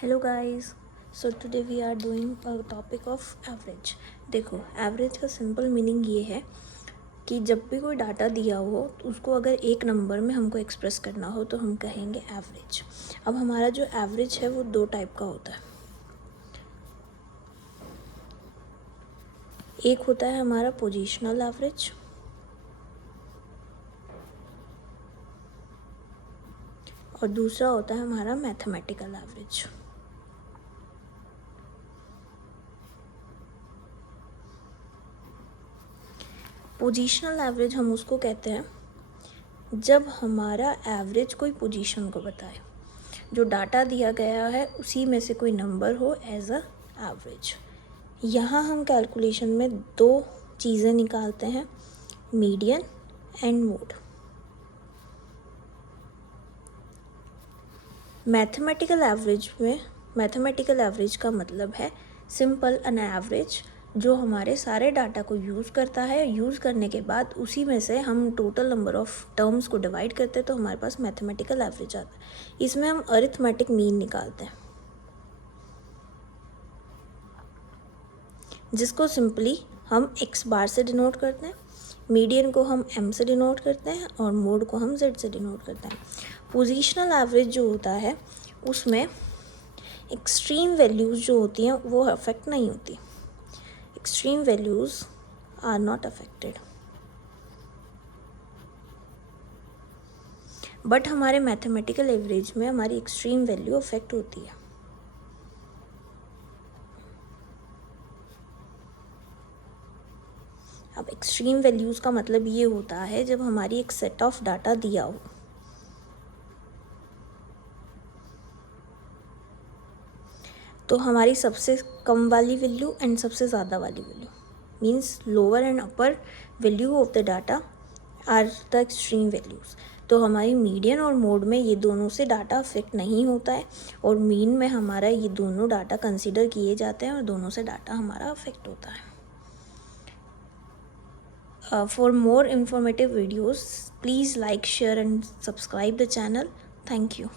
Hello guys, so today we are doing a topic of average. देखो, average का simple meaning ये है कि जब भी कोई डाटा दिया हो तो उसको अगर एक नंबर में हमको एक्सप्रेस करना हो तो हम कहेंगे एवरेज। अब हमारा जो एवरेज है वो दो टाइप का होता है। एक होता है हमारा पोजीशनल एवरेज और दूसरा होता है हमारा मैथमेटिकल एवरेज। पोजीशनल एवरेज हम उसको कहते हैं जब हमारा एवरेज कोई पोजीशन को बताए, जो डाटा दिया गया है उसी में से कोई नंबर हो एज अ एवरेज। यहाँ हम कैलकुलेशन में दो चीज़ें निकालते हैं, median and mode. Mathematical average का मतलब है सिंपल एन एवरेज जो हमारे सारे डाटा को यूज़ करता है। यूज़ करने के बाद उसी में से हम टोटल नंबर ऑफ टर्म्स को डिवाइड करते हैं तो हमारे पास मैथमेटिकल एवरेज आता है। इसमें हम अरिथमेटिक मीन निकालते हैं, जिसको सिंपली हम x बार से डिनोट करते हैं, मीडियन को हम m से डिनोट करते हैं और मोड को हम z से डिनोट करते हैं। पोजीशनल एवरेज जो होता है उसमें एक्सट्रीम वैल्यूज़ जो होती हैं वो अफेक्ट नहीं होती। Extreme values are not affected, but हमारे मैथमेटिकल एवरेज में हमारी एक्सट्रीम वैल्यू अफेक्ट होती है। अब एक्सट्रीम वैल्यूज़ का मतलब ये होता है जब हमारी एक सेट ऑफ डाटा दिया हो, तो हमारी सबसे कम वाली वैल्यू एंड सबसे ज़्यादा वाली value means lower end upper value of the data are the extreme values. तो हमारी मीडियन और मोड में ये दोनों से डाटा अफेक्ट नहीं होता है और मीन में हमारा ये दोनों डाटा कंसीडर किए जाते हैं और दोनों से डाटा हमारा अफेक्ट होता है। For more informative videos, please like, share and subscribe the channel. Thank you.